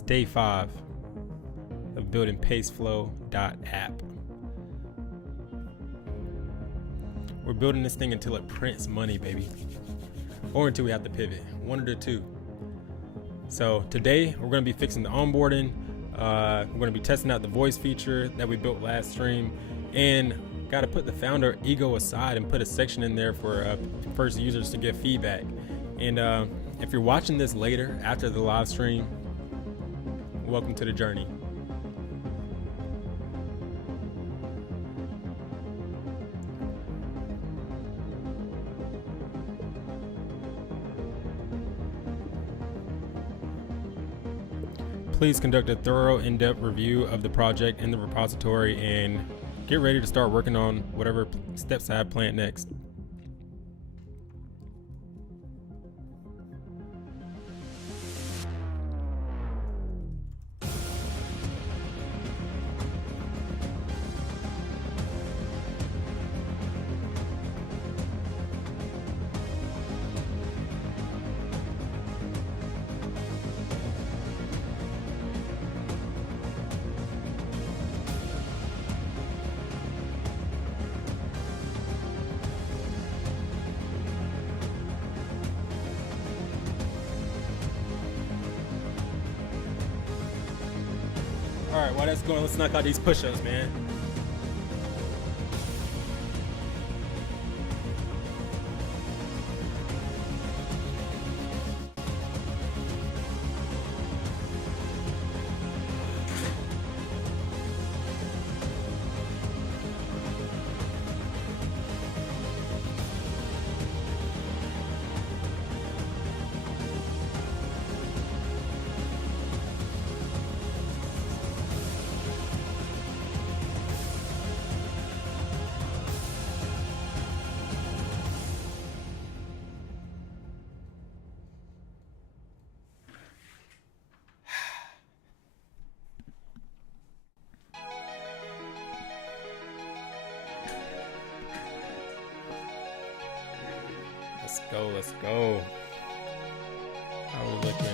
It's day 5 of building PasteFlow.app. We're building this thing until it prints money, baby. Or until we have to pivot. One of the two. So today we're going to be fixing the onboarding. We're going to be testing out the voice feature that we built last stream. And got to put the founder ego aside and put a section in there for first users to give feedback. And if you're watching this later after the live stream, welcome to the journey. Please conduct a thorough, in-depth review of the project in the repository and get ready to start working on whatever steps I have planned next. All right, while that's going, let's knock out these push-ups, man. Let's go. How are we looking?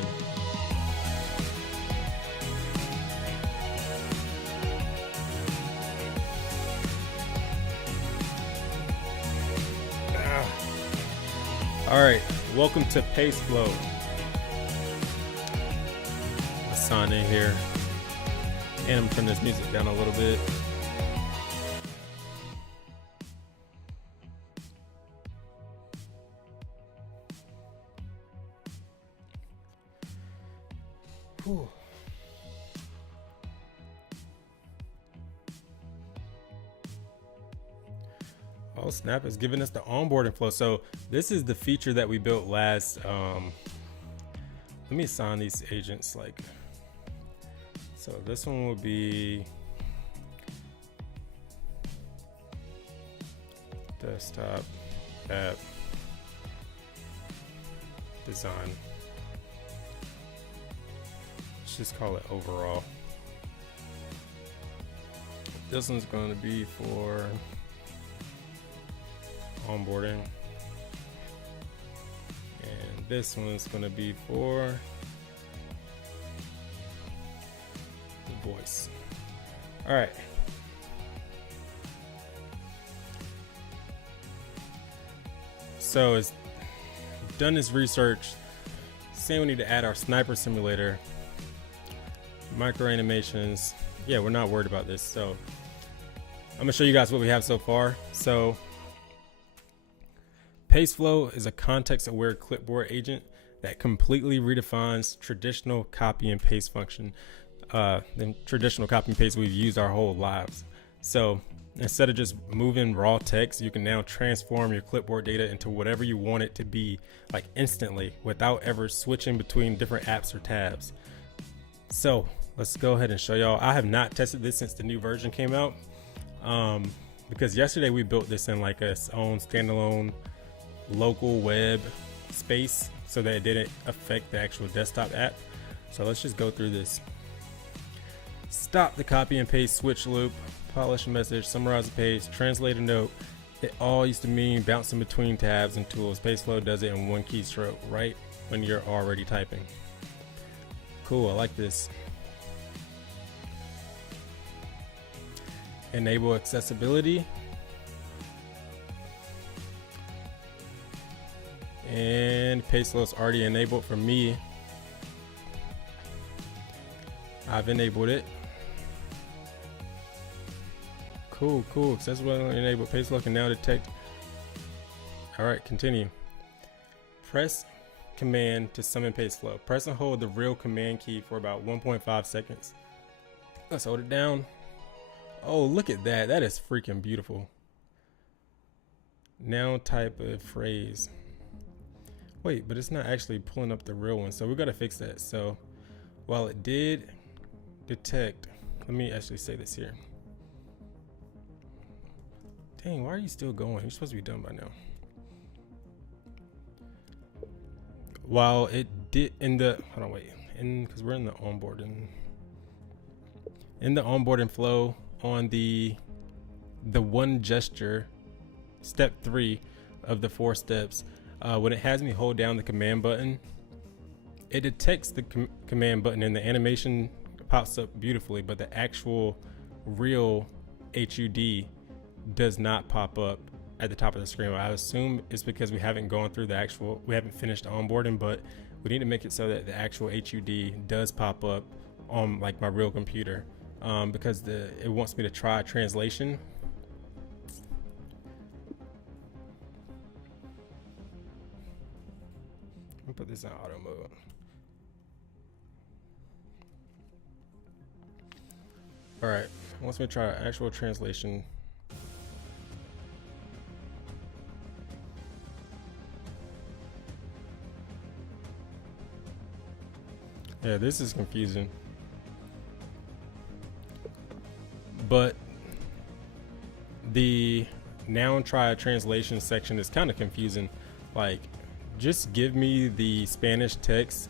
All right, welcome to PasteFlow. Let's sign in here. And I'm gonna turn this music down a little bit. Whew. Oh snap, it's giving us the onboarding flow. So this is the feature that we built last. Let me assign these agents like, so this one will be desktop app design. Just call it overall. This one's going to be for onboarding, and this one's going to be for the voice. All right. So it's done this research, saying we need to add our sniper simulator. Micro animations. Yeah, we're not worried about this. So I'm gonna show you guys what we have so far. So PasteFlow is a context-aware clipboard agent that completely redefines traditional copy and paste function. The traditional copy and paste we've used our whole lives. So instead of just moving raw text, you can now transform your clipboard data into whatever you want it to be, like instantly, without ever switching between different apps or tabs. So let's go ahead and show y'all. I have not tested this since the new version came out, because yesterday we built this in like its own standalone local web space so that it didn't affect the actual desktop app. So let's just go through this. Stop the copy and paste switch loop, polish a message, summarize a page, translate a note. It all used to mean bouncing between tabs and tools. PasteFlow does it in one keystroke right when you're already typing. Cool, I like this. Enable accessibility. And PasteFlow is already enabled for me. I've enabled it. Cool, cool. Accessibility enabled. PasteFlow can now detect. All right, continue. Press Command to summon PasteFlow. Press and hold the real command key for about 1.5 seconds. Let's hold it down. Oh, look at that. That is freaking beautiful. Now type a phrase. Wait, but it's not actually pulling up the real one. So we got to fix that. So while it did detect, let me actually say this here. Dang, why are you still going? You're supposed to be done by now. While it did in the, hold on, wait, because we're in the onboarding. In the onboarding flow on the one gesture, step 3 of the 4 steps, when it has me hold down the command button, it detects the command button and the animation pops up beautifully, but the actual real HUD does not pop up at the top of the screen. I assume it's because we haven't gone through we haven't finished onboarding, but we need to make it so that the actual HUD does pop up on like my real computer, because it wants me to try translation. Let me put this in auto mode. All right, wants me to try actual translation. Yeah, this is confusing. But the now try translation section is kind of confusing. Like, just give me the Spanish text,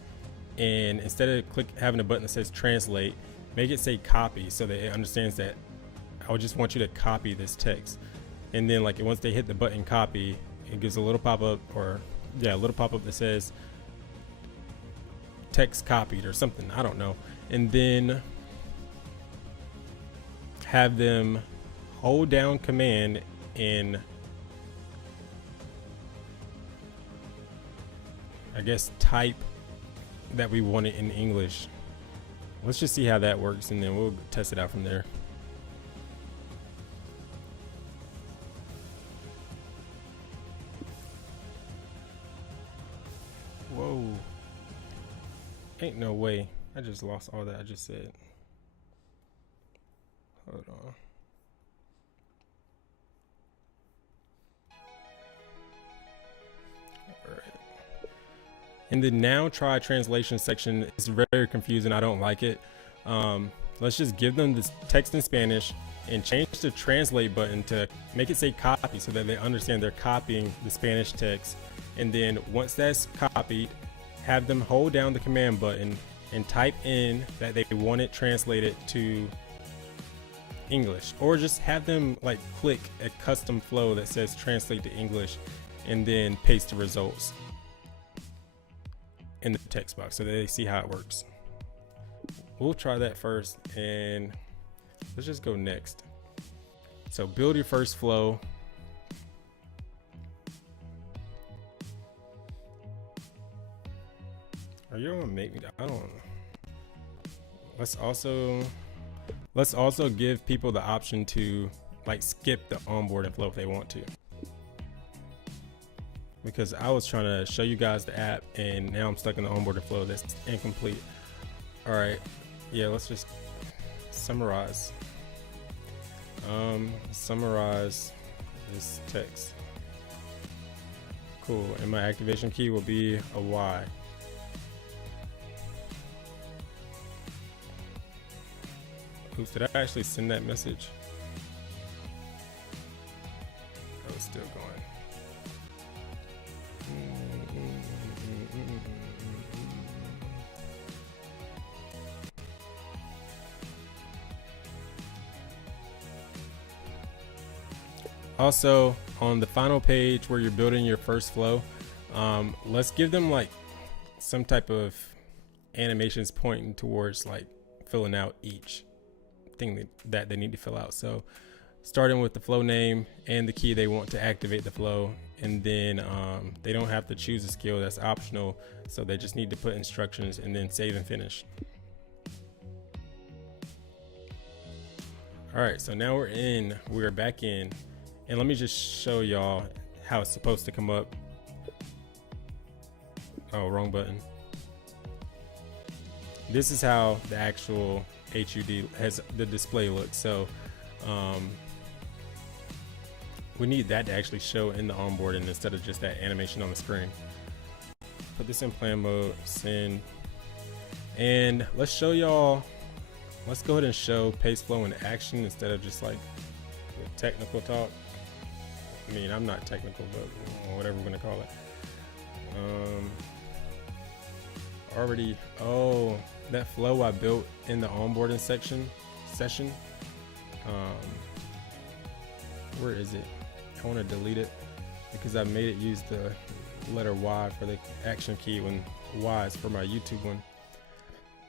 and instead of having a button that says translate, make it say copy, so that it understands that I would just want you to copy this text. And then like once they hit the button copy, it gives a little pop-up, or yeah, a little pop-up that says text copied or something, I don't know. And then have them hold down command and I guess type that we want it in English. Let's just see how that works, and then we'll test it out from there. Whoa. Ain't no way. I just lost all that I just said. Hold on. All right. In the now try translation section, it's very confusing. I don't like it. Let's just give them this text in Spanish and change the translate button to make it say copy, so that they understand they're copying the Spanish text. And then once that's copied, have them hold down the command button and type in that they want it translated to English, or just have them like click a custom flow that says translate to English and then paste the results in the text box so that they see how it works. We'll try that first, and let's just go next. So build your first flow. Are you gonna make me? I don't. Let's also give people the option to like skip the onboarding flow if they want to, because I was trying to show you guys the app and now I'm stuck in the onboarding flow that's incomplete. All right, yeah, let's just summarize. Summarize this text. Cool, and my activation key will be a Y. Oops, did I actually send that message? Oh, it's still going. Also, on the final page where you're building your first flow, let's give them like some type of animations pointing towards like filling out each thing that they need to fill out. So starting with the flow name and the key they want to activate the flow, and then they don't have to choose a skill, that's optional, so they just need to put instructions and then save and finish. All right, so now we're back in, and let me just show y'all how it's supposed to come up. Oh, wrong button. This is how the actual HUD has the display look. So we need that to actually show in the onboarding instead of just that animation on the screen. Put this in plan mode, send, and let's show y'all. Let's go ahead and show PasteFlow in action instead of just like the technical talk. I mean, I'm not technical, but whatever we're gonna call it. Oh, that flow I built in the onboarding session. Where is it? I want to delete it because I made it use the letter Y for the action key when Y is for my YouTube one.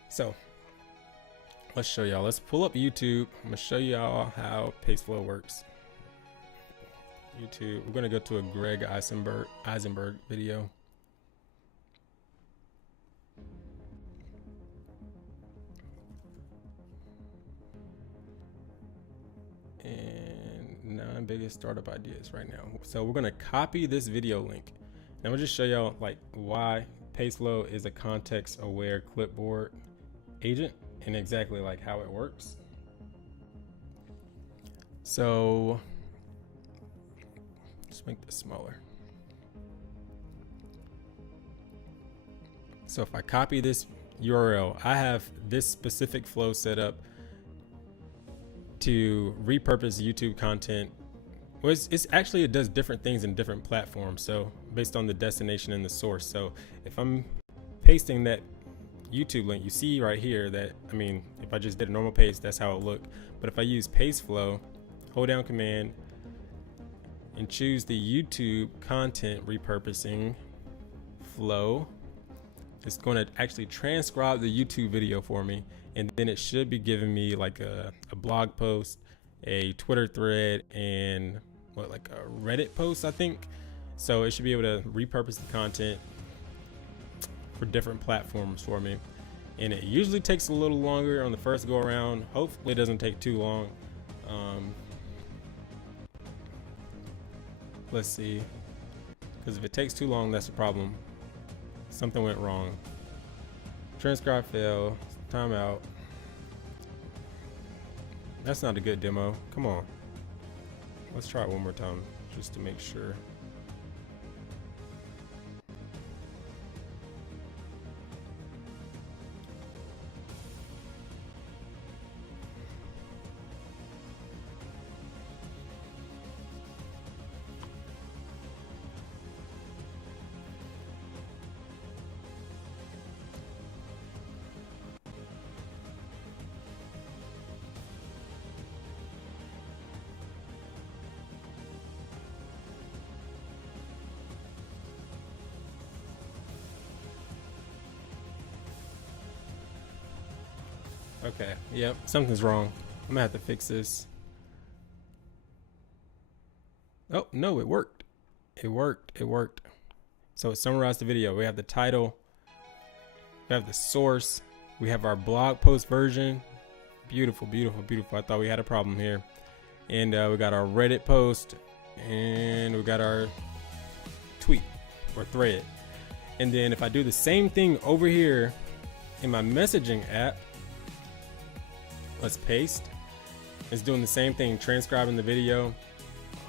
So let's show y'all. Let's pull up YouTube. I'm gonna show y'all how PasteFlow works. YouTube. We're gonna go to a Greg Eisenberg video. And 9 biggest startup ideas right now. So we're gonna copy this video link. And I'm gonna just show y'all like why PasteFlow is a context-aware clipboard agent and exactly like how it works. So let's make this smaller. So if I copy this URL, I have this specific flow set up to repurpose YouTube content. Well, it's actually, it does different things in different platforms. So based on the destination and the source. So if I'm pasting that YouTube link, you see right here that, I mean, if I just did a normal paste, that's how it looked. But if I use PasteFlow, hold down Command and choose the YouTube content repurposing flow, it's going to actually transcribe the YouTube video for me. And then it should be giving me like a blog post, a Twitter thread, and like a Reddit post, I think. So it should be able to repurpose the content for different platforms for me. And it usually takes a little longer on the first go around. Hopefully it doesn't take too long. Let's see, because if it takes too long, that's a problem. Something went wrong. Transcribe fail, timeout. That's not a good demo. Come on. Let's try it one more time just to make sure. Okay, yep, something's wrong. I'm gonna have to fix this. Oh, no, it worked. It worked. So it summarized the video. We have the title, we have the source, we have our blog post version. Beautiful, beautiful, beautiful. I thought we had a problem here. And we got our Reddit post, and we got our tweet or thread. And then if I do the same thing over here in my messaging app, let's paste. It's doing the same thing, transcribing the video.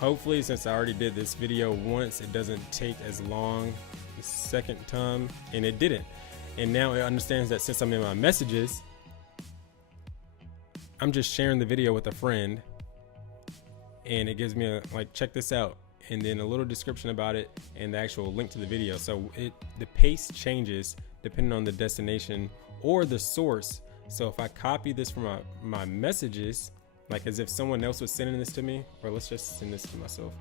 Hopefully, since I already did this video once, it doesn't take as long the second time, and it didn't. And now it understands that since I'm in my messages, I'm just sharing the video with a friend, and it gives me a, like, check this out, and then a little description about it and the actual link to the video. So the pace changes depending on the destination or the source. So if I copy this from my messages, like as if someone else was sending this to me, or let's just send this to myself.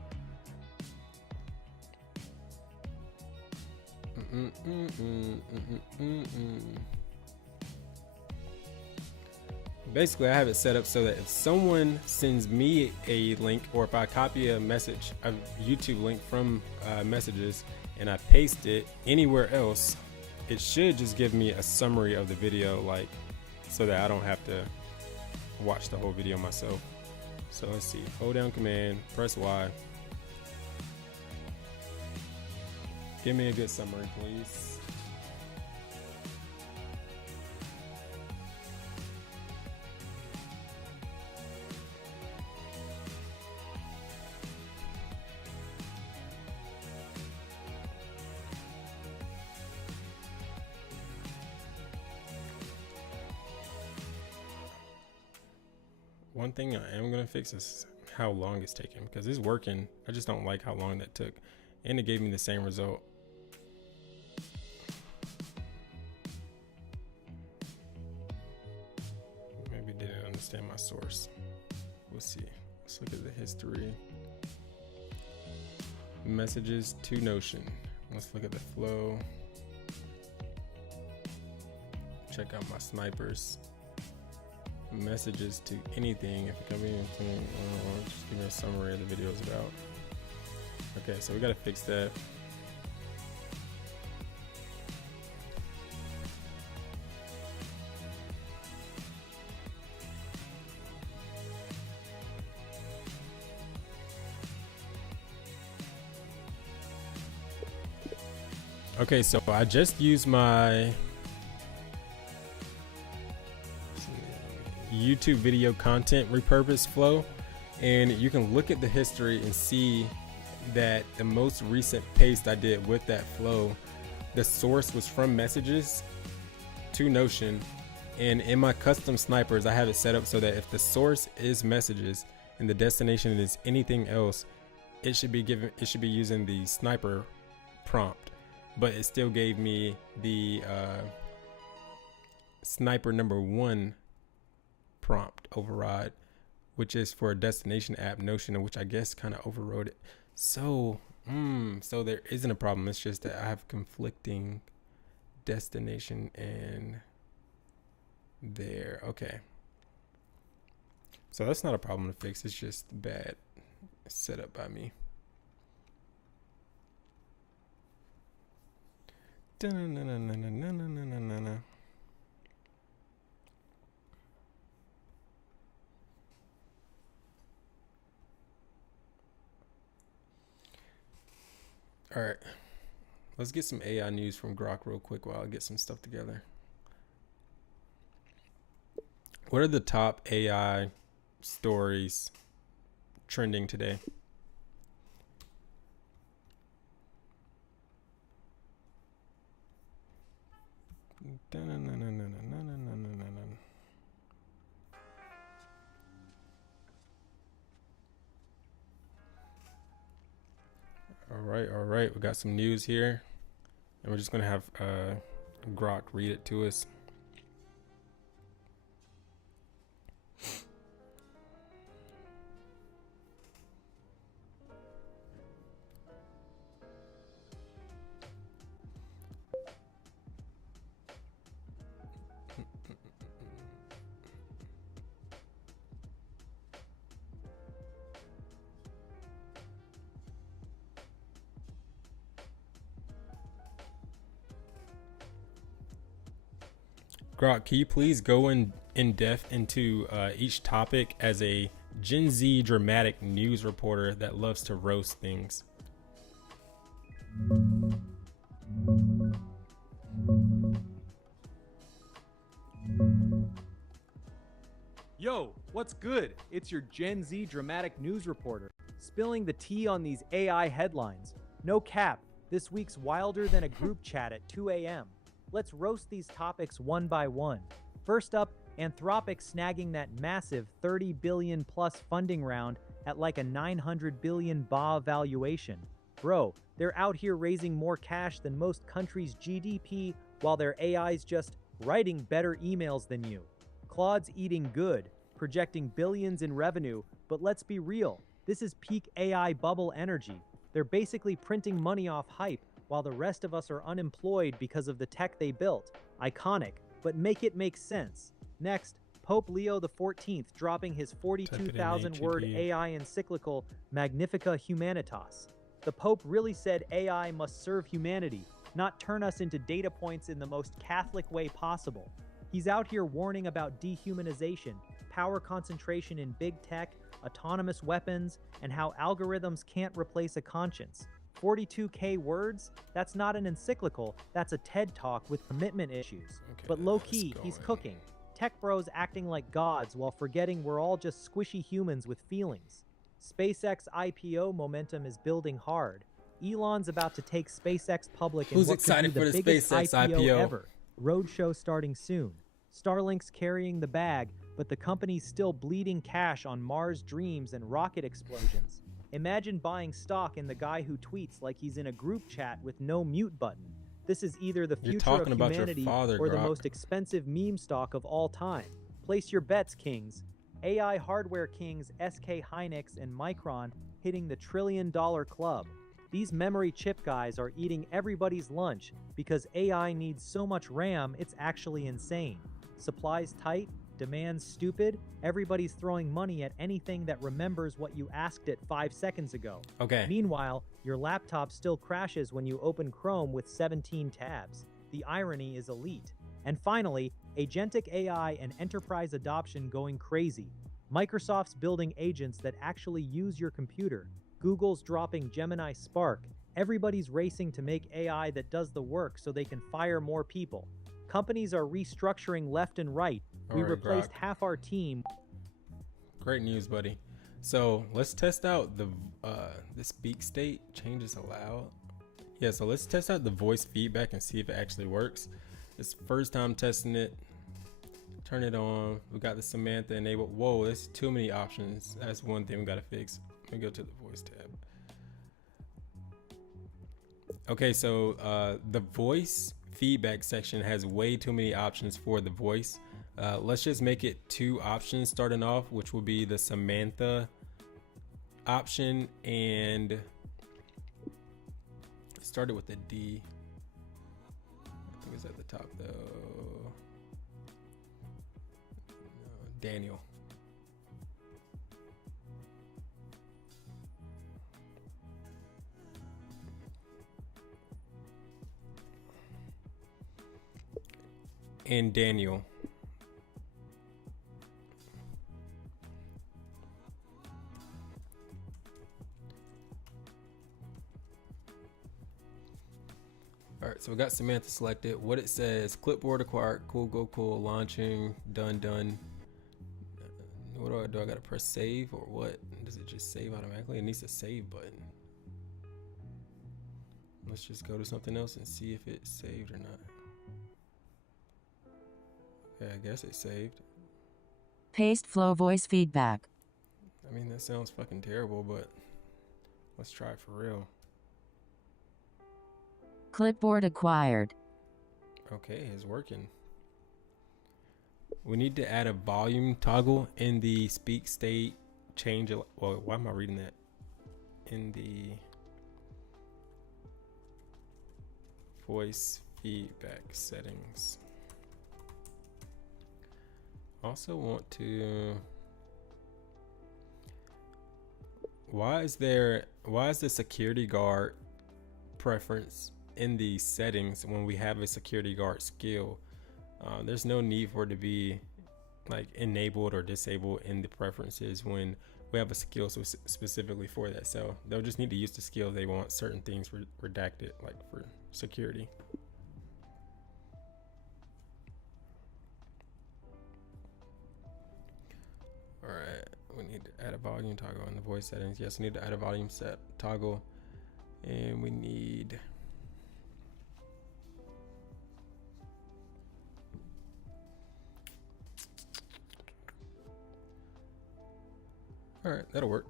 basically I have it set up so that if someone sends me a link, or if I copy a message, a YouTube link from messages, and I paste it anywhere else, it should just give me a summary of the video, like, so that I don't have to watch the whole video myself. So let's see, hold down command, press Y. Give me a good summary, please. One thing I am going to fix is how long it's taking, because it's working. I just don't like how long that took. And it gave me the same result. Maybe didn't understand my source. We'll see. Let's look at the history. Messages to Notion. Let's look at the flow. Check out my snipers. Messages to anything. If it comes in, just give me a summary of the video is about. Okay, so we gotta fix that. Okay, so I just used my YouTube video content repurpose flow, and you can look at the history and see that the most recent paste I did with that flow, the source was from messages to Notion, and in my custom snipers I have it set up so that if the source is messages and the destination is anything else, it should be using the sniper prompt, but it still gave me the sniper number 1 prompt override, which is for a destination app Notion, which I guess kind of overrode it. So so there isn't a problem. It's just that I have conflicting destination and there. Okay, so that's not a problem to fix. It's just bad setup by me. All right, let's get some AI news from Grok real quick while I get some stuff together. What are the top AI stories trending today? All right, we got some news here, and we're just gonna have Grok read it to us. Grok, can you please go in depth into each topic as a Gen Z dramatic news reporter that loves to roast things? Yo, what's good? It's your Gen Z dramatic news reporter, spilling the tea on these AI headlines. No cap, this week's wilder than a group chat at 2 a.m. Let's roast these topics one by one. First up, Anthropic snagging that massive 30 billion plus funding round at like a 900 billion baht valuation. Bro, they're out here raising more cash than most countries' GDP while their AI's just writing better emails than you. Claude's eating good, projecting billions in revenue, but let's be real, this is peak AI bubble energy. They're basically printing money off hype, while the rest of us are unemployed because of the tech they built. Iconic, but make it make sense. Next, Pope Leo XIV dropping his 42,000-word HED. AI encyclical Magnifica Humanitas. The Pope really said AI must serve humanity, not turn us into data points in the most Catholic way possible. He's out here warning about dehumanization, power concentration in big tech, autonomous weapons, and how algorithms can't replace a conscience. 42K words? That's not an encyclical, that's a TED Talk with commitment issues. Okay, But low-key, he's cooking. Tech bros acting like gods while forgetting we're all just squishy humans with feelings. SpaceX IPO momentum is building hard. Elon's about to take SpaceX public in Who's what excited could be for the the biggest SpaceX IPO IPO? ever. Roadshow starting soon. Starlink's carrying the bag, but the company's still bleeding cash on Mars dreams and rocket explosions. Imagine buying stock in the guy who tweets like he's in a group chat with no mute button. This is either the You're future talking of about your humanity father, or the Grok. most expensive meme stock of all time. Place your bets, kings. AI hardware kings SK Hynix and Micron hitting the $1 trillion club. These memory chip guys are eating everybody's lunch because AI needs so much RAM it's actually insane. Supplies tight, demands stupid, everybody's throwing money at anything that remembers what you asked it 5 seconds ago. Okay. Meanwhile, your laptop still crashes when you open Chrome with 17 tabs. The irony is elite. And finally, agentic AI and enterprise adoption going crazy. Microsoft's building agents that actually use your computer. Google's dropping Gemini Spark. Everybody's racing to make AI that does the work so they can fire more people. Companies are restructuring left and right. We Alright, replaced Grok. half our team. Great news, buddy. So let's test out the speak state changes allowed. Yeah, so let's test out the voice feedback and see if it actually works. It's first time testing it. Turn it on. We got the Samantha enabled. Whoa, there's too many options. That's one thing we gotta fix. Let me go to the voice tab. Okay, so the voice feedback section has way too many options for the voice. Let's just make it 2 options starting off, which will be the Samantha option and started with the D. I think it's at the top though. No, Daniel. And Daniel. All right, so we got Samantha selected. What it says, clipboard acquired, cool, launching, done. What do I gotta press save or what? Does it just save automatically? It needs a save button. Let's just go to something else and see if it's saved or not. Yeah, I guess it's saved. PasteFlow voice feedback. I mean, that sounds fucking terrible, but let's try it for real. Clipboard acquired. Okay, it's working. We need to add a volume toggle in the speak state change. Well, why am I reading that? In the voice feedback settings. Also want to. Why is the security guard preference in the settings when we have a security guard skill? There's no need for it to be like enabled or disabled in the preferences when we have a skill specifically for that. So they'll just need to use the skill. They want certain things redacted, like for security. All right, we need to add a volume toggle in the voice settings. Yes, we need to add a volume set toggle, and we need. All right, that'll work.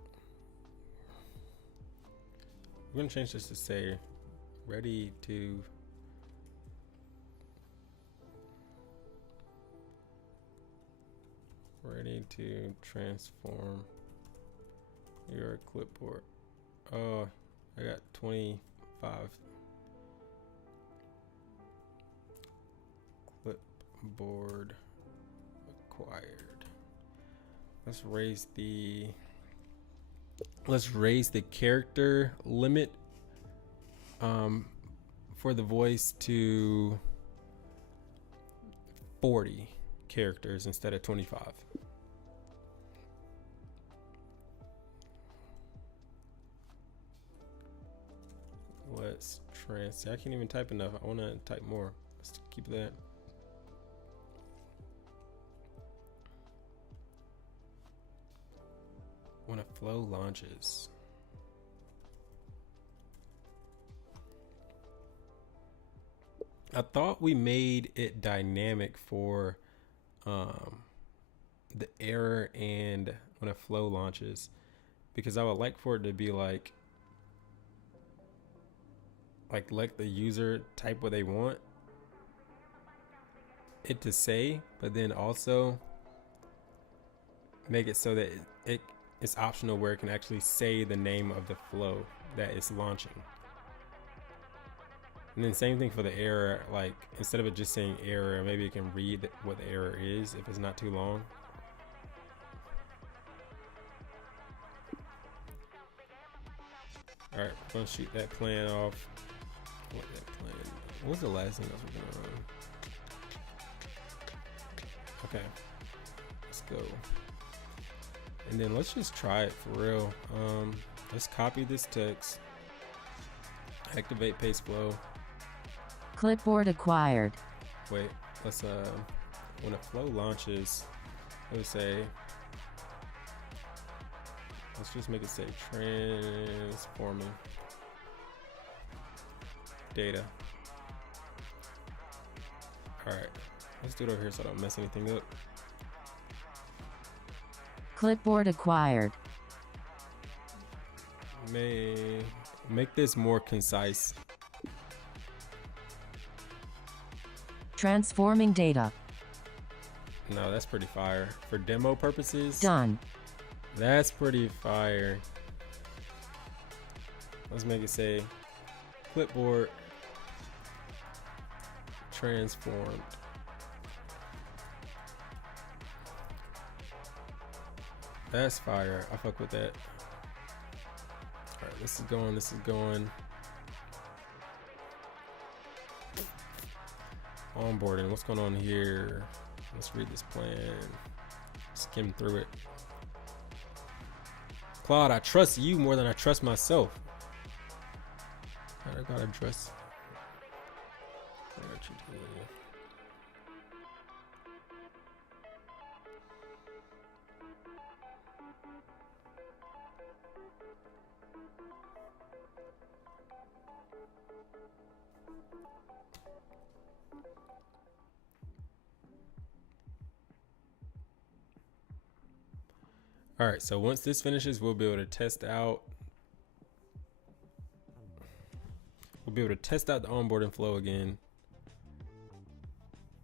We're gonna change this to say ready to transform your clipboard. Oh, I got 25 clipboard acquired. let's raise the character limit for the voice to 40 characters instead of 25. Let's I can't even type enough. I want to type more. Let's keep that. When a flow launches. I thought we made it dynamic for the error and when a flow launches, because I would like for it to be like let the user type what they want it to say, but then also make it so that it's optional where it can actually say the name of the flow that it's launching. And then same thing for the error, like instead of it just saying error, maybe it can read what the error is if it's not too long. All right, we're gonna shoot that plan off. What was the last thing I was working on? Okay, let's go. And then let's just try it for real. Let's copy this text, activate PasteFlow. Clipboard acquired. Wait, let's when a flow launches, let's say, let's just make it say transforming data. All right, let's do it over here so I don't mess anything up. Clipboard acquired. Make this more concise. Transforming data. No, that's pretty fire. For demo purposes, Done. That's pretty fire. Let's make it say clipboard transformed. That's fire. I fuck with that. All right, this is going. Onboarding, what's going on here? Let's read this plan. Skim through it. Claude, I trust you more than I trust myself. I gotta trust. I got you doing. All right, so once this finishes, we'll be able to test out. We'll be able to test out the onboarding flow again.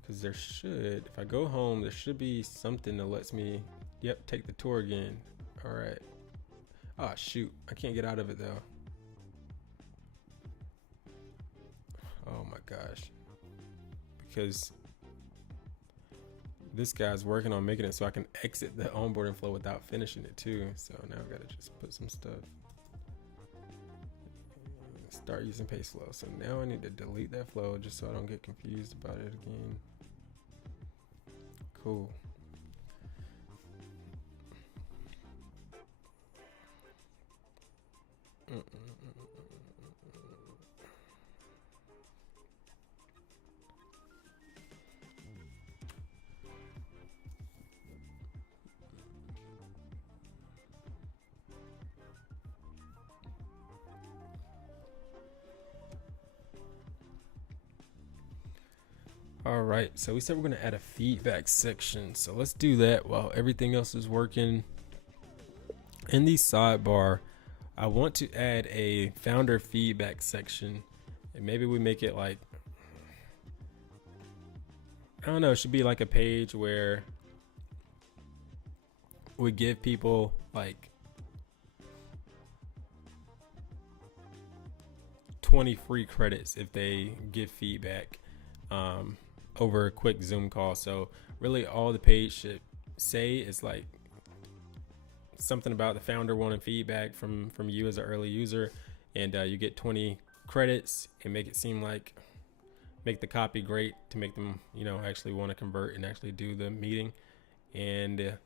Because there should, if I go home, there should be something that lets me, yep, take the tour again. All right. Oh, shoot. I can't get out of it, though. Oh, my gosh. Because this guy's working on making it so I can exit the onboarding flow without finishing it too. So now I've got to just put some stuff. Start using PasteFlow. So now I need to delete that flow just so I don't get confused about it again. Cool. All right, so we said we're going to add a feedback section. So let's do that while everything else is working. In the sidebar, I want to add a founder feedback section. And maybe we make it like, I don't know, it should be like a page where we give people like 20 free credits if they give feedback. Over a quick Zoom call. So really all the page should say is like something about the founder wanting feedback from you as an early user, and you get 20 credits, and make it seem like make the copy great to make them, you know, actually want to convert and actually do the meeting. And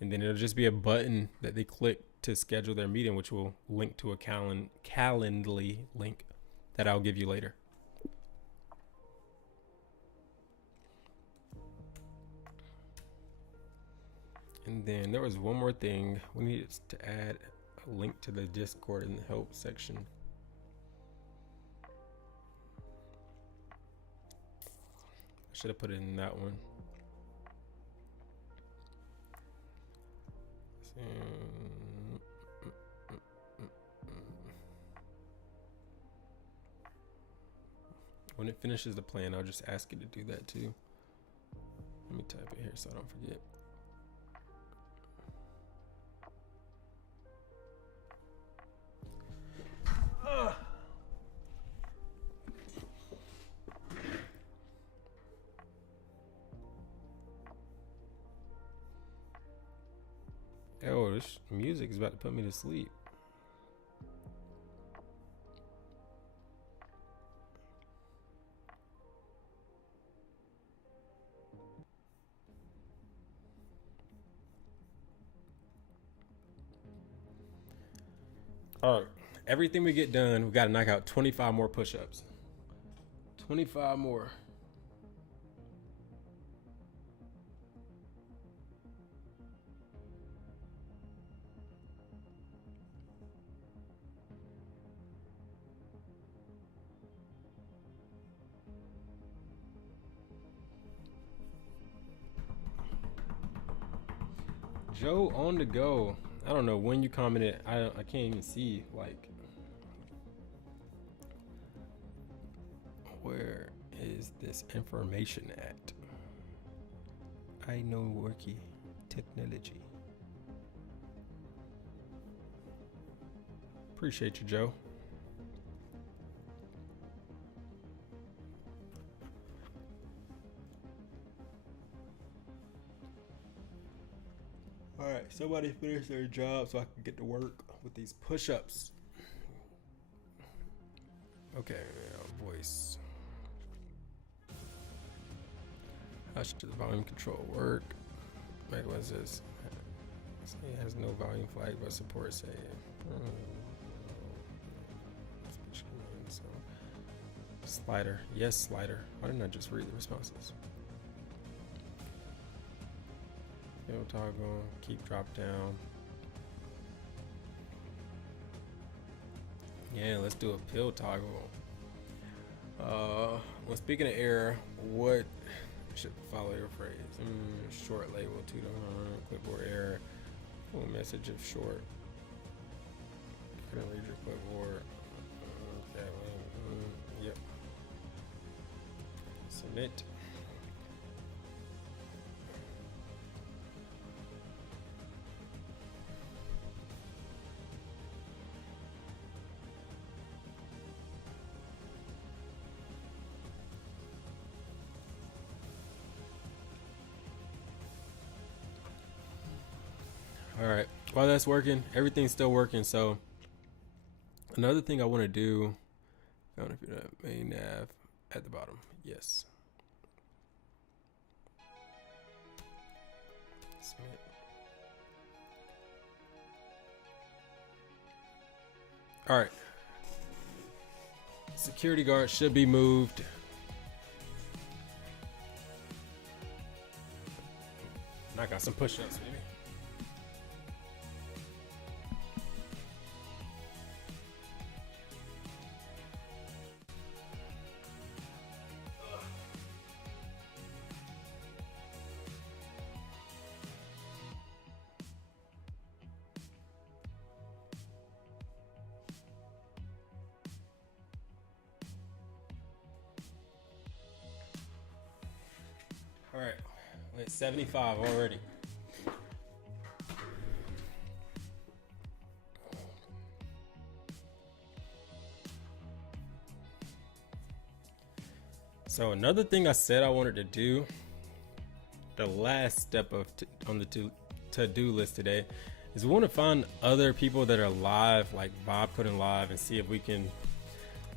then it'll just be a button that they click to schedule their meeting, which will link to a Calendly link that I'll give you later. And then there was one more thing. We needed to add a link to the Discord in the help section. I should have put it in that one. When it finishes the plan, I'll just ask it to do that too. Let me type it here so I don't forget. Oh, this music is about to put me to sleep. All right, everything we get done, we got to knock out 25 more push-ups. 25 more. Joe on the go. I don't know when you commented. I can't even see, like, where is this information at? I know worky technology. Appreciate you, Joe. All right, somebody finish their job so I can get to work with these push-ups. Okay, voice. How should the volume control work? Wait, what is this? It has no volume flag, but support say. Slider, yes, slider. Why didn't I just read the responses? Pill toggle, keep drop down. Yeah, let's do a pill toggle. When speaking of error, what should follow your phrase? Short label to the clipboard error. Full message of short. Couldn't read your clipboard. Okay, yep. Submit. All right, while that's working, everything's still working. So another thing I want to do, I don't know if you're at main nav at the bottom. Yes. Submit. All right. Security guard should be moved. And I got some push-ups, baby. All right, we're at 75 already. So another thing I said I wanted to do, the last step of on the to-do list today, is we want to find other people that are live, like Vibe Coding Live, and see if we can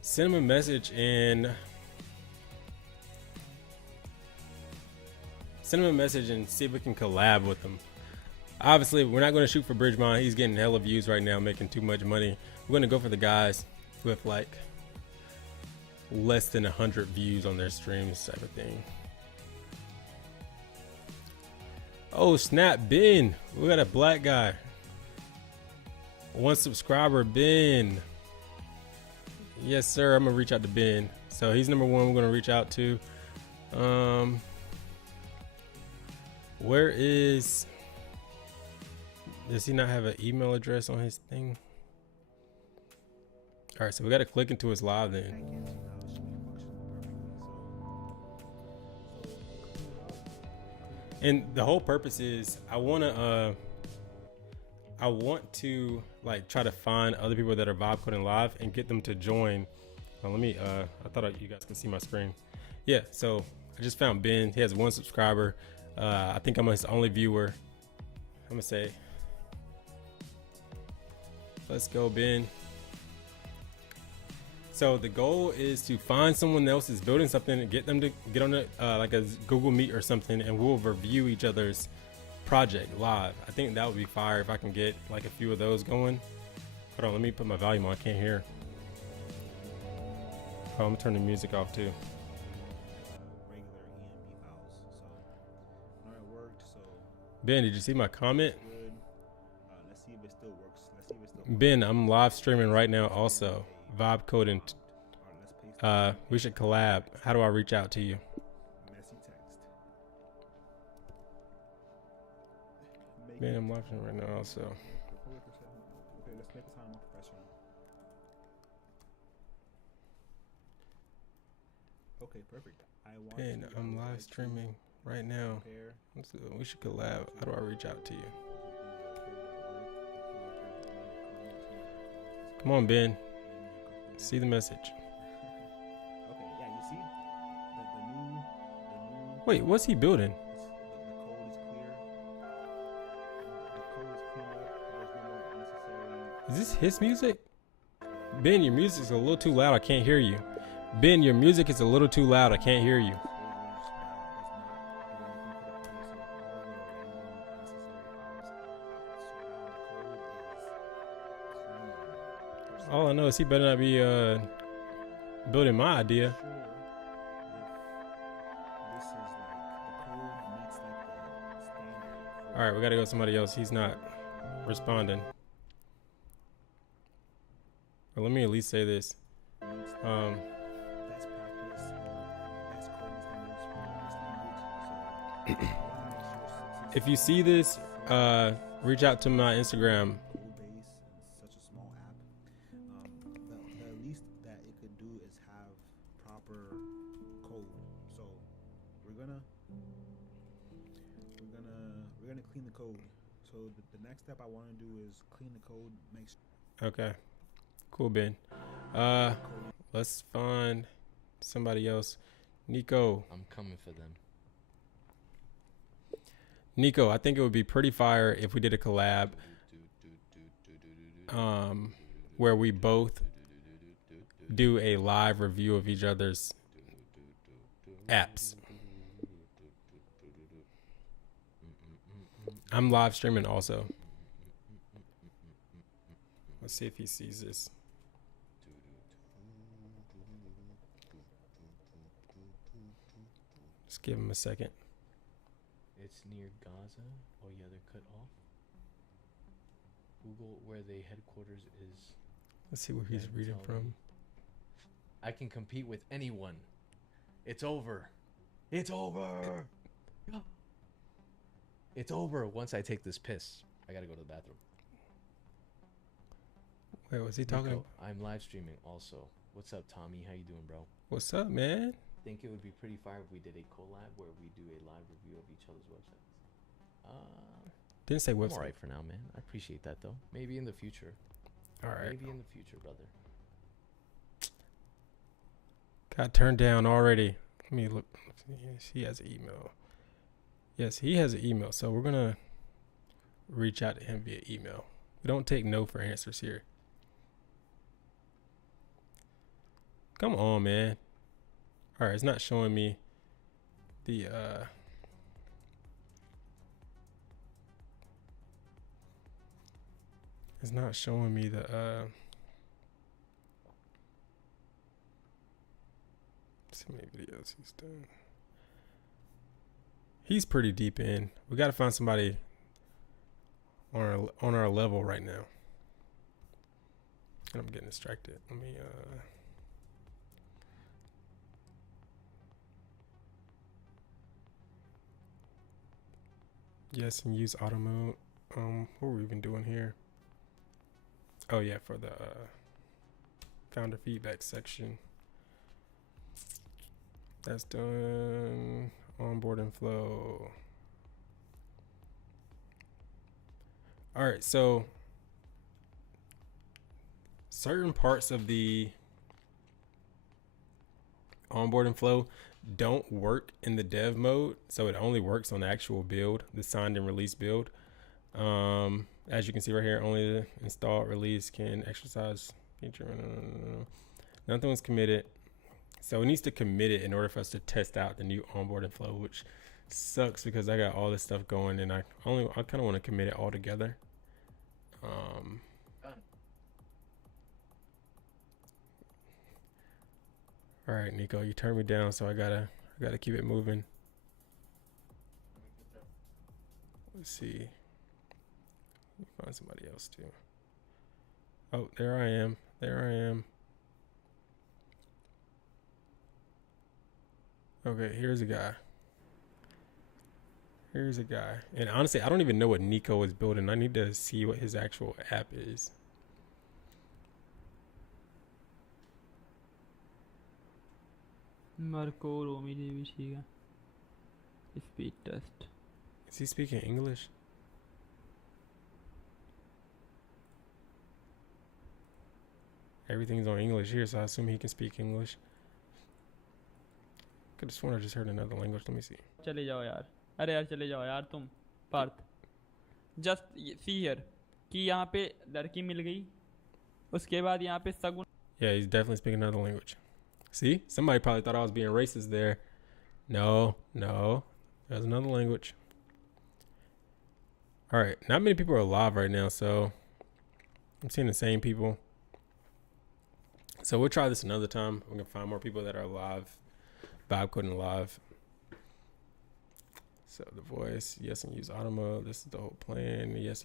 send them a message and see if we can collab with them. Obviously, we're not going to shoot for Bridgemont. He's getting hella views right now, making too much money. We're going to go for the guys with like less than 100 views on their streams type of thing. Oh snap, Ben, we got a black guy, 1 subscriber, Ben. Yes sir, I'm gonna reach out to Ben. So he's number 1 we're gonna reach out to. Where is, does he not have an email address on his thing? All right, so we got to click into his live then. And the whole purpose is I want to like try to find other people that are Vibe Coding Live and get them to join. Let me, I thought you guys could see my screen. Yeah, so I just found Ben. He has 1 subscriber. I think I'm his only viewer. I'm gonna say, let's go, Ben. So the goal is to find someone else who's building something and get them to get on like a Google Meet or something, and we'll review each other's project live. I think that would be fire if I can get like a few of those going. Hold on, let me put my volume on. I can't hear. Oh, I'm gonna turn the music off too. Ben, did you see my comment? Let's see if it still works. Ben, I'm live streaming right now also. Vibe Coding. We should collab. How do I reach out to you? Messy text. Ben, I'm live streaming right now also. Okay, let's make it sound more professional. Okay, perfect. Ben, I'm live streaming right now. We should collab. How do I reach out to you? Come on, Ben. See the message. Okay, yeah, you see the new Wait, what's he building? the code is clear. The code is cleaned up. There's no more unnecessary. Is this his music? Ben, your music's a little too loud. I can't hear you. Ben, your music is a little too loud. I can't hear you. All I know is he better not be building my idea. All right, we gotta go with somebody else. He's not responding. Well, let me at least say this. If you see this, reach out to my Instagram. The least that it could do is have proper code. So we're gonna clean the code. So the next step I want to do is clean the code. Okay, cool, Ben. Let's find somebody else. Nico. I'm coming for them. Nico, I think it would be pretty fire if we did a collab where we both do a live review of each other's apps. I'm live streaming also. Let's see if he sees this. Just give him a second. It's near Gaza. Oh yeah, they're cut off. Google where the headquarters is. Let's see where he's reading from. I can compete with anyone. It's over. It's over. It's over once I take this piss. I gotta go to the bathroom. Wait, was he talking? Nico, I'm live streaming also. What's up, Tommy? How you doing, bro? What's up, man? Think it would be pretty fire if we did a collab where we do a live review of each other's websites. Didn't say I'm website. all right for now, man. I appreciate that though. Maybe in the future. All right. Maybe in the future, brother. Got turned down already. Let me look. He has an email. Yes, he has an email. So we're reach out to him via email. We don't take no for answers here. Come on, man. All right, it's not showing me the it's not showing me the see how many videos he's done. He's pretty deep in. We got to find somebody on our level right now. And I'm getting distracted. Let me yes, and use auto mode. What were we even doing here? Oh yeah, for the founder feedback section. That's done. Onboarding flow. All right, so certain parts of the onboarding flow don't work in the dev mode, so it only works on the actual build, the signed and released build. As you can see right here, only the installed release can exercise feature. Nothing was committed, so it needs to commit it in order for us to test out the new onboarding flow, which sucks because I got all this stuff going and I kind of want to commit it all together. All right, Nico, you turned me down, so I gotta keep it moving. Let's see. Let me find somebody else too. Oh, there I am. Okay, here's a guy. And honestly, I don't even know what Nico is building. I need to see what his actual app is. Marco Romy Devi speed test. Is he speaking English? Everything's on English here, so I assume he can speak English. Could have sworn I just heard another language. Let me see. चले जाओ यार. अरे यार चले जाओ यार तुम. Partha. Just see here. कि यहाँ पे लड़की मिल गई. उसके बाद यहाँ पे सगुन. Yeah, he's definitely speaking another language. See? Somebody probably thought I was being racist there. No. That's another language. All right. Not many people are live right now, so I'm seeing the same people. So we'll try this another time. We're going to find more people that are live. Vibe coding live. So the voice. Yes, and use auto mode. This is the whole plan. Yes.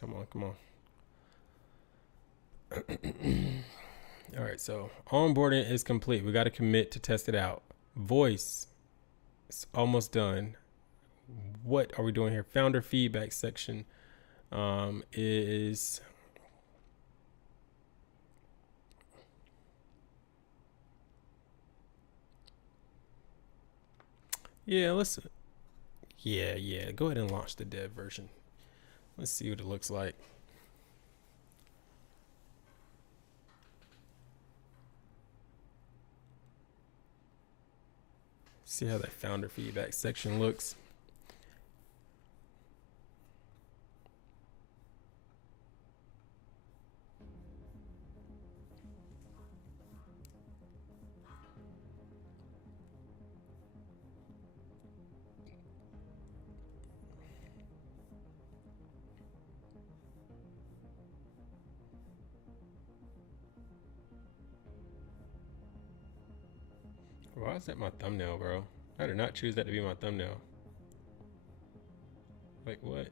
Come on. All right, so onboarding is complete. We got to commit to test it out. Voice, it's almost done. What are we doing here? Founder feedback section is let's go ahead and launch the dev version. Let's see what it looks like. See how that founder feedback section looks. Why is that my thumbnail, bro? I did not choose that to be my thumbnail. Like, what?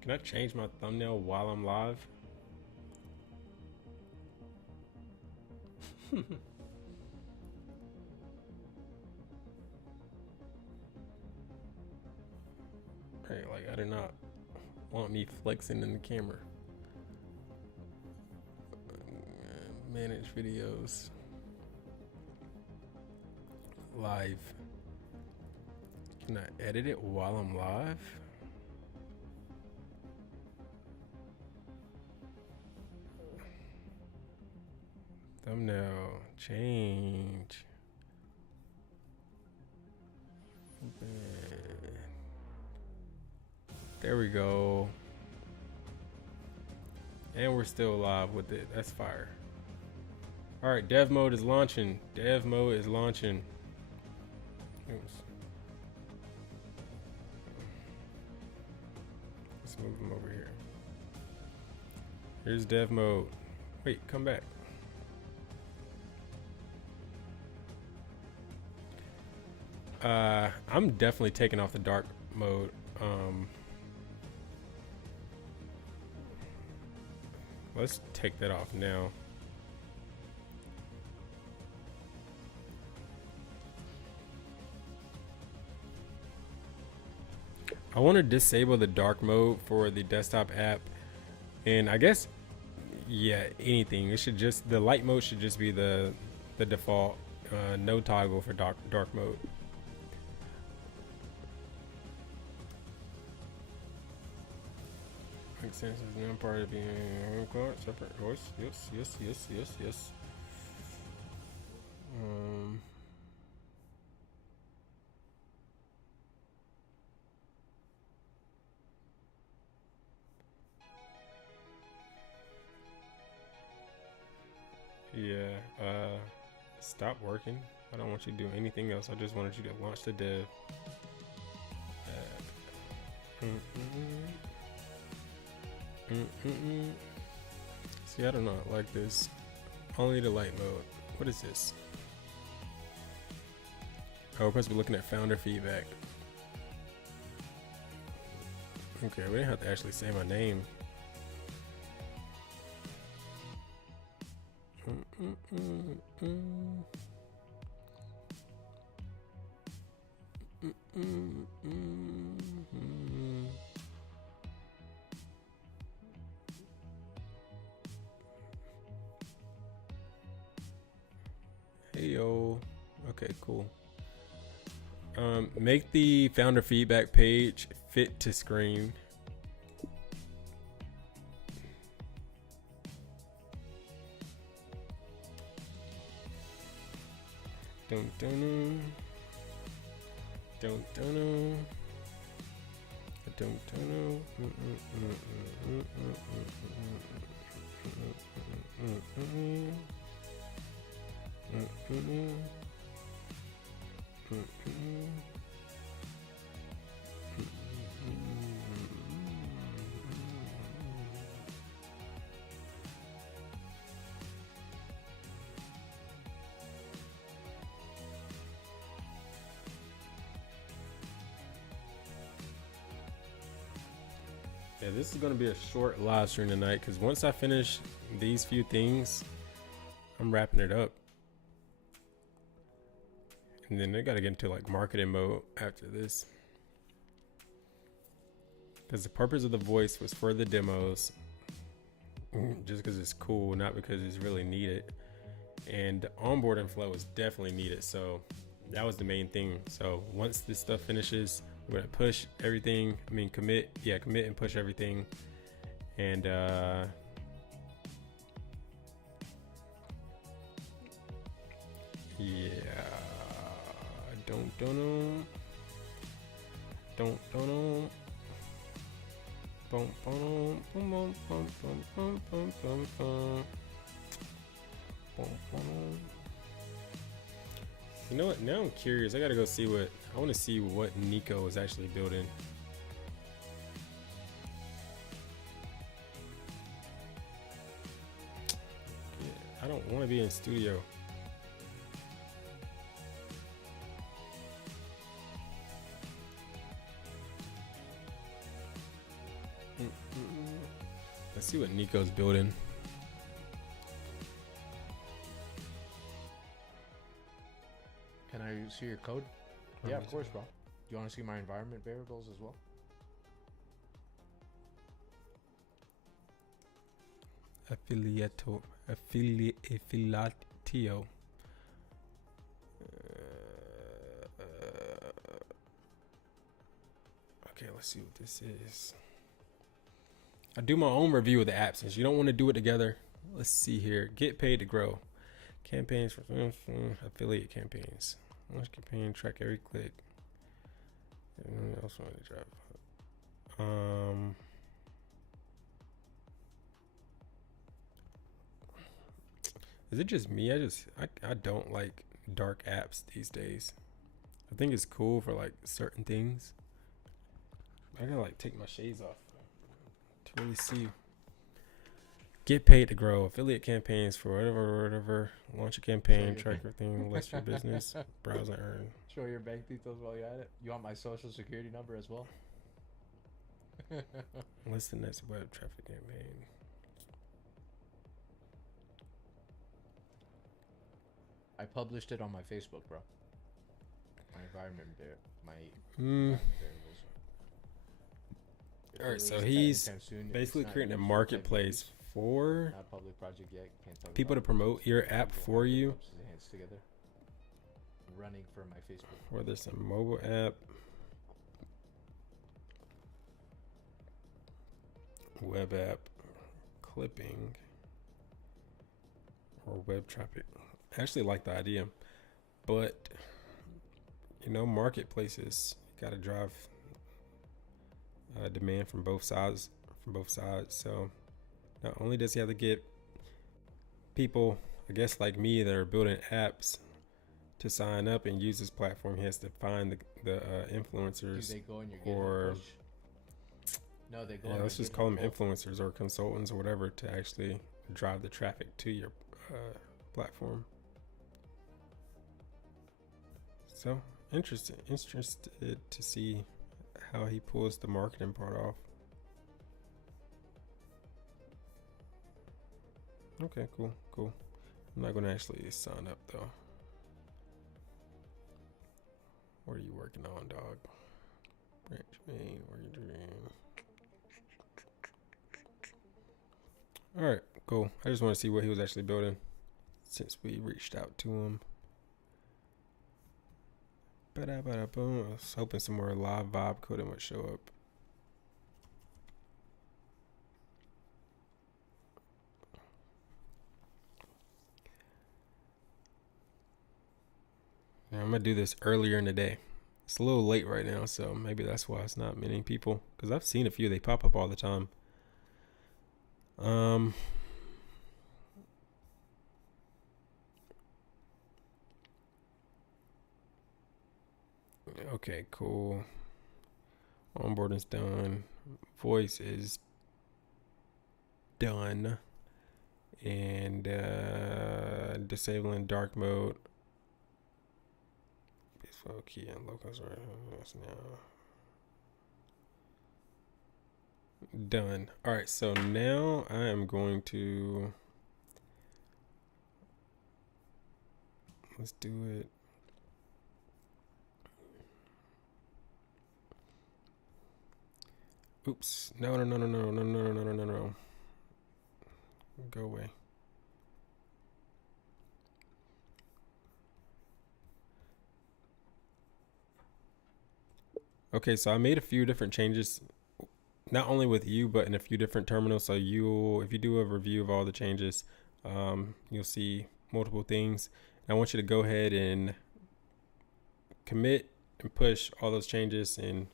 Can I change my thumbnail while I'm live? Hey, like, I do not want me flexing in the camera. Manage videos. Live. Can I edit it while I'm live? Thumbnail change. There we go. And we're still live with it. That's fire. All right, dev mode is launching. Dev mode is launching. Oops. Let's move him over here. Here's dev mode. Wait, come back. I'm definitely taking off the dark mode. Let's take that off now. I want to disable the dark mode for the desktop app, and I guess, yeah, anything. It should just, the light mode should just be the default, no toggle for dark mode. Makes sense. Is now part of being separate voice. Yes. Yeah, stop working. I don't want you to do anything else. I just wanted you to launch the dev. See, I don't know. I like this. Only the light mode. What is this? Oh, we're supposed to be looking at founder feedback. Okay, we didn't have to actually say my name. Hey yo. Okay, cool. Make the founder feedback page fit to screen. Yeah, this is going to be a short live stream tonight because once I finish these few things, I'm wrapping it up. And then they got to get into like marketing mode after this. Because the purpose of the voice was for the demos, just because it's cool, not because it's really needed. And the onboarding flow is definitely needed. So that was the main thing. So once this stuff finishes, we're gonna push everything. I mean, commit and push everything. And yeah, don't know. You know what? Now I'm curious. I gotta go see what I want to see what Nico is actually building. Yeah, I don't want to be in studio. Let's see what Nico's building. Can I see your code? Yeah, of course, bro. Do you want to see my environment variables as well? Affiliatio. Okay, let's see what this is. I do my own review of the app since you don't want to do it together. Let's see here. Get paid to grow. Campaigns for affiliate campaigns. Launch campaign, track every click. Else want to drive. Is it just me? I don't like dark apps these days. I think it's cool for like certain things. I gotta like take my shades off to really see. Get paid to grow. Affiliate campaigns for whatever. Launch a campaign, track everything, list your business, browse and earn. Show your bank details while you're at it. You want my social security number as well? List the next web traffic campaign. I published it on my Facebook, bro. My environment variables. All right, so he's basically creating a marketplace for not public project yet. Can't talk people to about it. promote your app for you. Hands together. Running for my Facebook. Whether it's a mobile app, web app, clipping, or web traffic. I actually like the idea, but you know, marketplaces got to drive demand from both sides. So not only does he have to get people, I guess like me, that are building apps to sign up and use this platform, he has to find the influencers. Do they go in your or push? No, they go. yeah, on let's your just call them GitHub. influencers or consultants or whatever to actually drive the traffic to your platform. So interested to see how he pulls the marketing part off. Okay, cool. I'm not gonna actually sign up though. What are you working on, dog? Branch main, what are you doing? All right, cool. I just want to see what he was actually building since we reached out to him. Ba-da-ba-da-boom. I was hoping some more live vibe coding would show up. Now, I'm going to do this earlier in the day. It's a little late right now, so maybe that's why it's not many people. Because I've seen a few. They pop up all the time. Okay, cool. Onboarding's done. Voice is done. And disabling dark mode. PasteFlow key and locals are now done. All right, so now I am going to let's do it. Oops. No. Go away. Okay, so I made a few different changes, not only with you, but in a few different terminals. So if you do a review of all the changes, you'll see multiple things. I want you to go ahead and commit and push all those changes and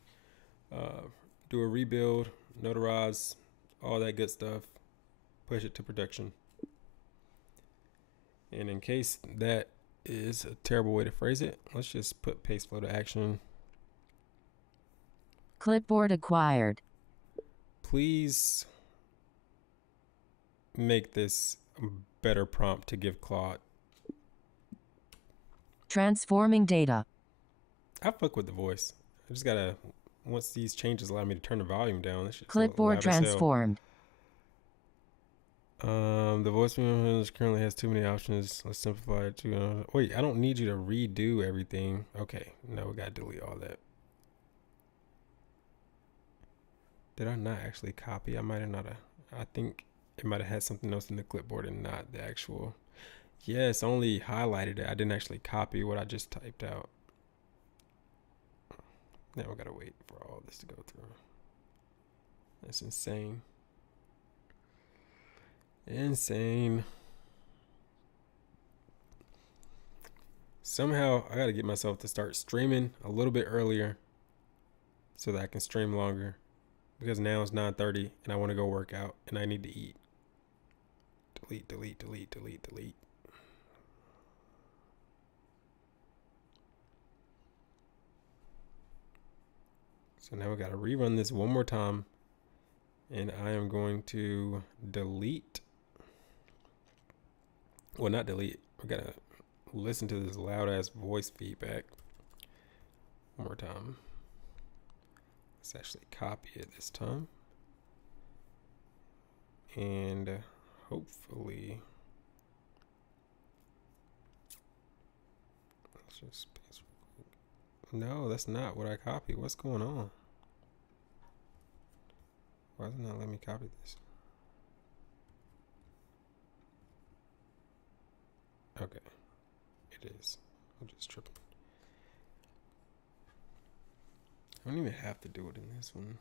do a rebuild, notarize, all that good stuff, push it to production. And in case that is a terrible way to phrase it, let's just put PasteFlow to action. Clipboard acquired. Please make this a better prompt to give Claude. Transforming data. I fuck with the voice. I just gotta, once these changes allow me to turn the volume down. This shit's Clipboard loud as hell. transformed. The voice memo currently has too many options. Let's simplify it to. Wait, I don't need you to redo everything. Okay, no, we gotta delete all that. Did I not actually copy? I might have not. I think it might have had something else in the clipboard and not the actual. Yes, only highlighted it. I didn't actually copy what I just typed out. Now we gotta wait for all this to go through. That's insane. Insane. Somehow I gotta get myself to start streaming a little bit earlier so that I can stream longer. because now it's 9:30 and I want to go work out and I need to eat. Delete, delete, delete, delete, delete. So now we got to rerun this one more time, and I am going to delete. Well, not delete. We got to listen to this loud ass voice feedback one more time. Let's actually copy it this time. And hopefully, let's just paste real quick. No, that's not what I copied. What's going on? Why does it not let me copy this? Okay, it is. I'm just tripping. I don't even have to do it in this one.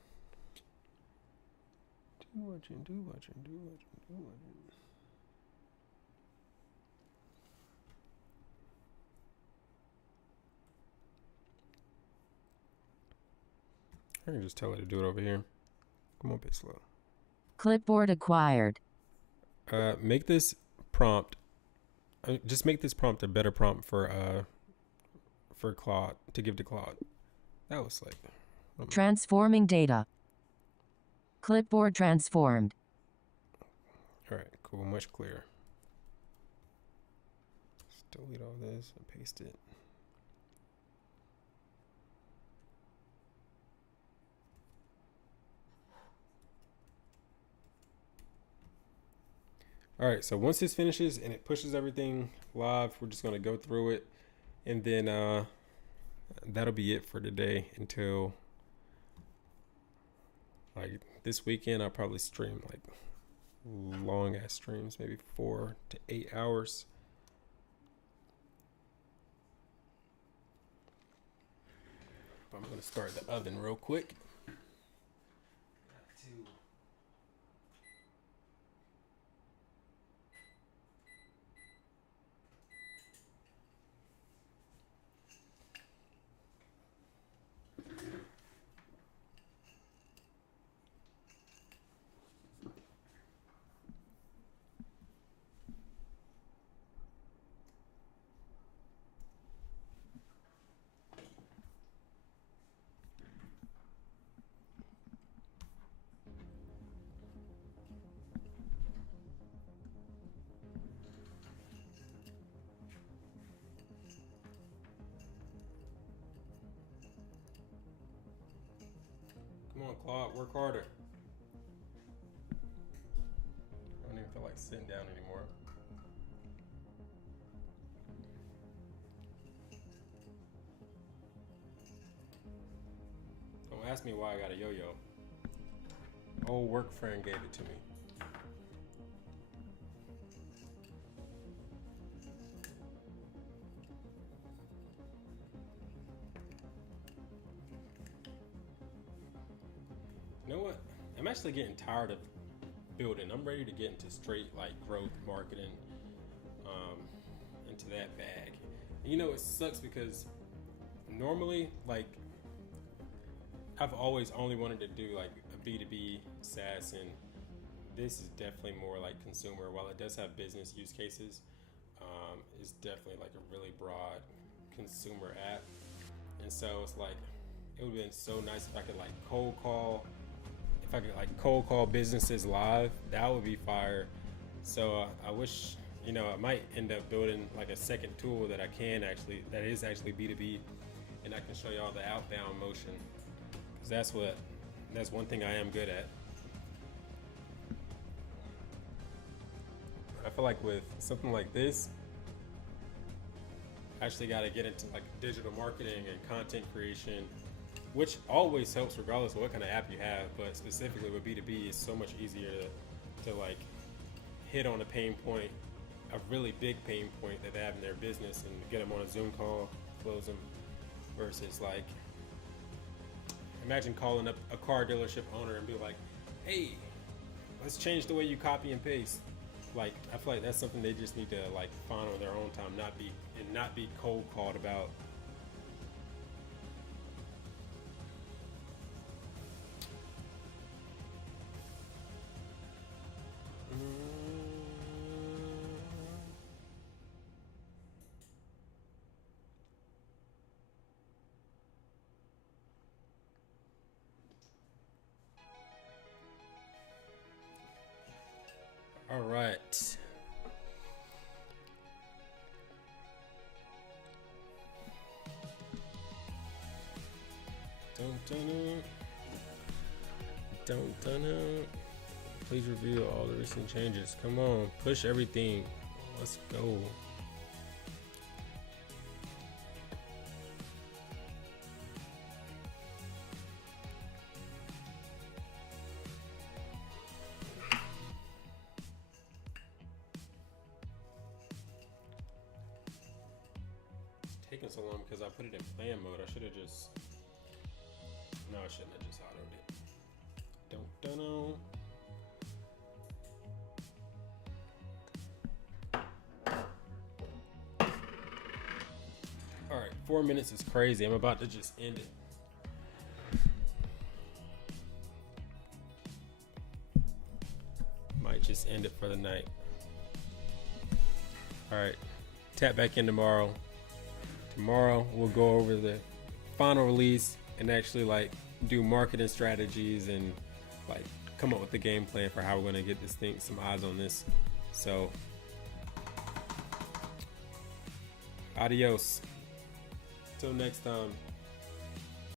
Do watching, do watching, do watching, do watching. I can just tell it to do it over here. Come on, PasteFlow. Clipboard acquired. Make this prompt. Just make this prompt a better prompt for Claude to give to Claude. That was like Transforming data. Clipboard transformed. all right, cool, much clearer. Let's delete all this and paste it. All right, so once this finishes and it pushes everything live, we're just gonna go through it, and then that'll be it for today until like this weekend. I'll probably stream like long ass streams, maybe 4 to 8 hours. I'm gonna start the oven real quick. Come on, Claude, work harder. I don't even feel like sitting down anymore. Don't ask me why I got a yo-yo. Old work friend gave it to me. You know what? I'm actually getting tired of building. I'm ready to get into straight like growth marketing, into that bag. And you know, it sucks because normally, like, I've always only wanted to do like a B2B SaaS, and this is definitely more like consumer. While it does have business use cases, it's definitely like a really broad consumer app. And so it's like, it would have been so nice if I could like cold call businesses live. That would be fire. So I wish, you know, I might end up building like a second tool that is actually B2B, and I can show y'all the outbound motion, because that's one thing I am good at. I feel like with something like this, I actually got to get into like digital marketing and content creation, which always helps regardless of what kind of app you have, but specifically with B2B, it's so much easier to like hit on a pain point, a really big pain point that they have in their business, and get them on a Zoom call, close them, versus like, imagine calling up a car dealership owner and be like, hey, let's change the way you copy and paste. Like, I feel like that's something they just need to like find on their own time, not be cold called about. right. Don't. Please review all the recent changes. Come on, push everything. Let's go. Taking so long because I put it in plan mode. I should have just. No, I shouldn't have just autoed it. Don't know. All right, 4 minutes is crazy. I'm about to just end it. Might just end it for the night. All right, tap back in tomorrow. Tomorrow we'll go over the final release and actually like do marketing strategies and like come up with the game plan for how we're going to get this thing, some eyes on this. So adios till next time.